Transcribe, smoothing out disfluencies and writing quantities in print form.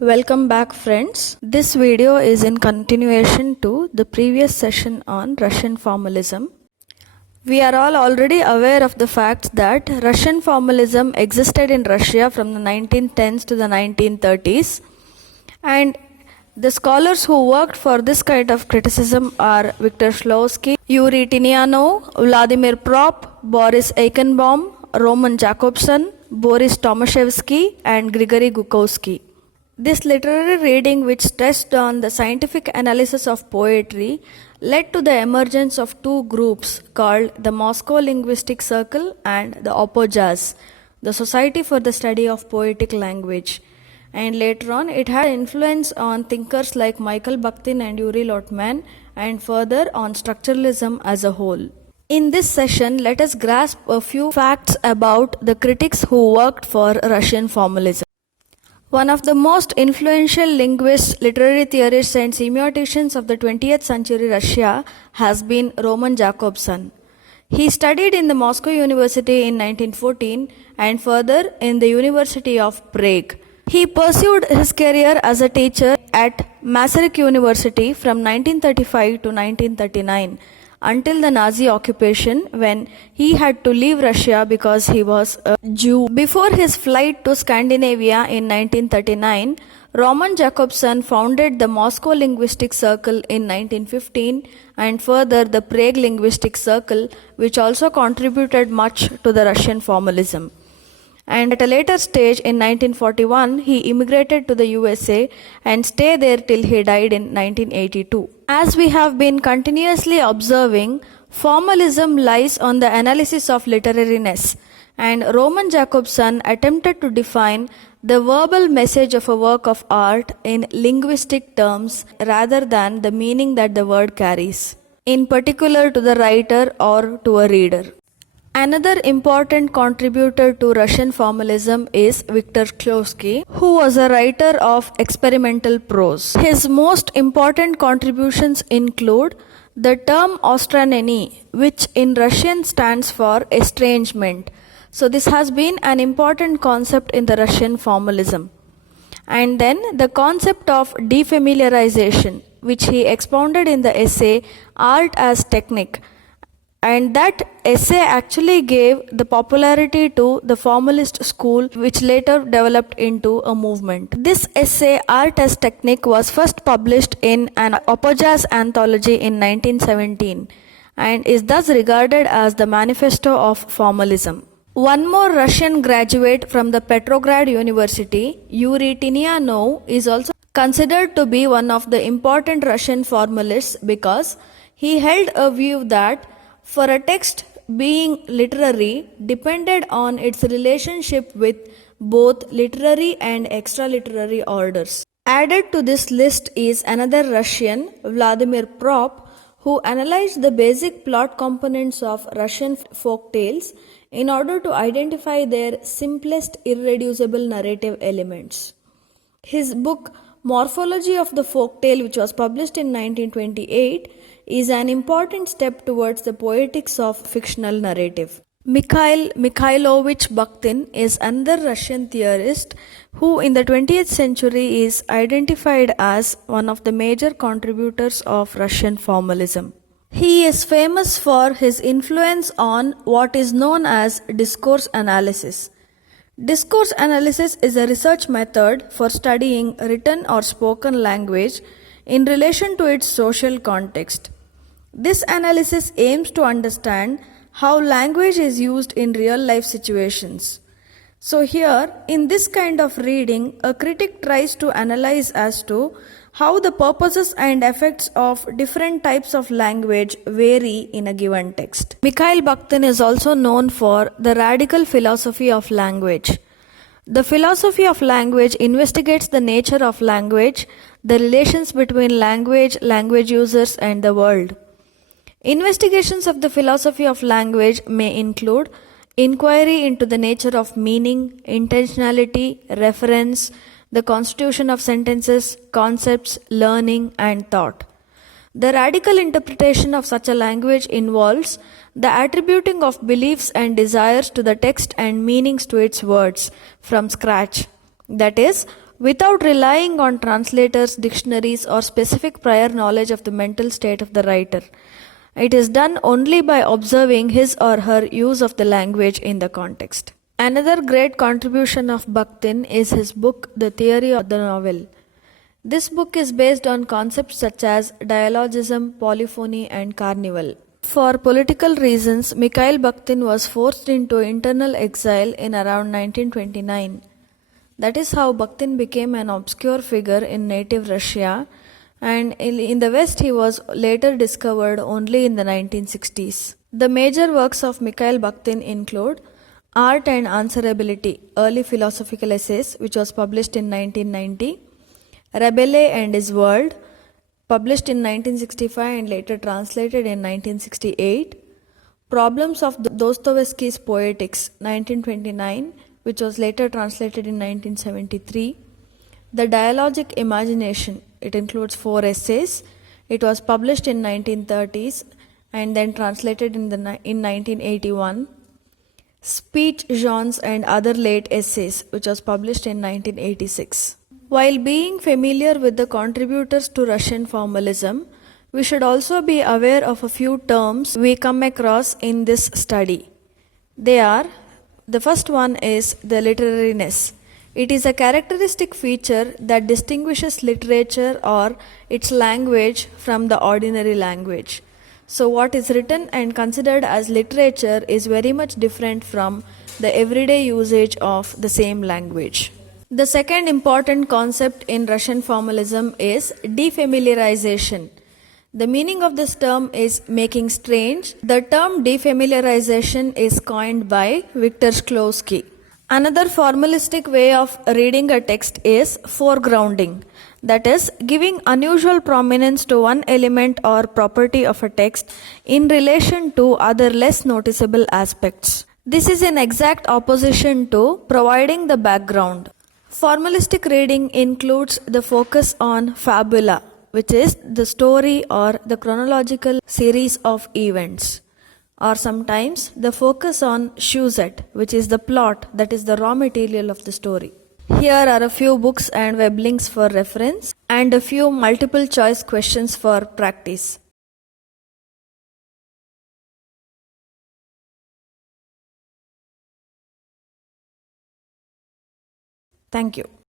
Welcome back, friends. This video is in continuation to the previous session on Russian formalism. We are all already aware of the fact that Russian formalism existed in Russia from the 1910s to the 1930s, and the scholars who worked for this kind of criticism are Viktor Shklovsky, Yuri Tinianov, Vladimir Prop, Boris Eichenbaum, Roman Jakobson, Boris Tomaszewski, and Grigory Gukowski. This literary reading, which stressed on the scientific analysis of poetry, led to the emergence of two groups called the Moscow Linguistic Circle and the Opojaz, the Society for the Study of Poetic Language. And later on, it had influence on thinkers like Michael Bakhtin and Yuri Lotman, and further on structuralism as a whole. In this session, let us grasp a few facts about the critics who worked for Russian formalism. One of the most influential linguists, literary theorists, and semioticians of the 20th century Russia has been Roman Jakobson. He studied in the Moscow University in 1914 and further in the University of Prague. He pursued his career as a teacher at Masaryk University from 1935 to 1939 until the Nazi occupation, when he had to leave Russia because he was a Jew. Before his flight to Scandinavia in 1939, Roman Jakobson founded the Moscow Linguistic Circle in 1915 and further the Prague Linguistic Circle, which also contributed much to the Russian formalism. And at a later stage in 1941, he immigrated to the USA and stayed there till he died in 1982. As we have been continuously observing, formalism lies on the analysis of literariness, and Roman Jakobson attempted to define the verbal message of a work of art in linguistic terms rather than the meaning that the word carries, in particular to the writer or to a reader. Another important contributor to Russian formalism is Viktor Shklovsky, who was a writer of experimental prose. His most important contributions include the term ostranenie, which in Russian stands for estrangement. So this has been an important concept in the Russian formalism. And then the concept of defamiliarization, which he expounded in the essay Art as Technique. And that essay actually gave the popularity to the formalist school, which later developed into a movement. This essay, Art as Technique, was first published in an Opojaz anthology in 1917 and is thus regarded as the manifesto of formalism. One more Russian graduate from the Petrograd University, Yuri Tinianov, is also considered to be one of the important Russian formalists because he held a view that for a text being literary depended on its relationship with both literary and extra-literary orders. Added to this list is another Russian, Vladimir Prop, who analyzed the basic plot components of Russian folk tales in order to identify their simplest irreducible narrative elements. His book Morphology of the Folktale, which was published in 1928, is an important step towards the poetics of fictional narrative. Mikhail Mikhailovich Bakhtin is another Russian theorist who in the 20th century is identified as one of the major contributors of Russian formalism. He is famous for his influence on what is known as discourse analysis. Discourse analysis is a research method for studying written or spoken language in relation to its social context. This analysis aims to understand how language is used in real life situations. So here, in this kind of reading, a critic tries to analyze as to how the purposes and effects of different types of language vary in a given text. Mikhail Bakhtin is also known for the radical philosophy of language. The philosophy of language investigates the nature of language, the relations between language, language users, and the world. Investigations of the philosophy of language may include inquiry into the nature of meaning, intentionality, reference, the constitution of sentences, concepts, learning, and thought. The radical interpretation of such a language involves the attributing of beliefs and desires to the text and meanings to its words from scratch. That is, without relying on translators, dictionaries, or specific prior knowledge of the mental state of the writer. It is done only by observing his or her use of the language in the context. Another great contribution of Bakhtin is his book, The Theory of the Novel. This book is based on concepts such as dialogism, polyphony, and carnival. For political reasons, Mikhail Bakhtin was forced into internal exile in around 1929. That is how Bakhtin became an obscure figure in native Russia, and in the West he was later discovered only in the 1960s. The major works of Mikhail Bakhtin include Art and Answerability, Early Philosophical Essays, which was published in 1990, Rabelais and His World, published in 1965 and later translated in 1968, Problems of Dostoevsky's Poetics, 1929, which was later translated in 1973, The Dialogic Imagination, it includes 4 essays, it was published in 1930s and then translated in 1981, Speech Genres and Other Late Essays, which was published in 1986. While being familiar with the contributors to Russian formalism, we should also be aware of a few terms we come across in this study. They are, the first one is the literariness. It is a characteristic feature that distinguishes literature or its language from the ordinary language. So what is written and considered as literature is very much different from the everyday usage of the same language. The second important concept in Russian formalism is defamiliarization. The meaning of this term is making strange. The term defamiliarization is coined by Viktor Shklovsky. Another formalistic way of reading a text is foregrounding, that is, giving unusual prominence to one element or property of a text in relation to other less noticeable aspects. This is in exact opposition to providing the background. Formalistic reading includes the focus on fabula, which is the story or the chronological series of events, or sometimes the focus on sujet, which is the plot, that is the raw material of the story. Here are a few books and web links for reference and a few multiple choice questions for practice. Thank you.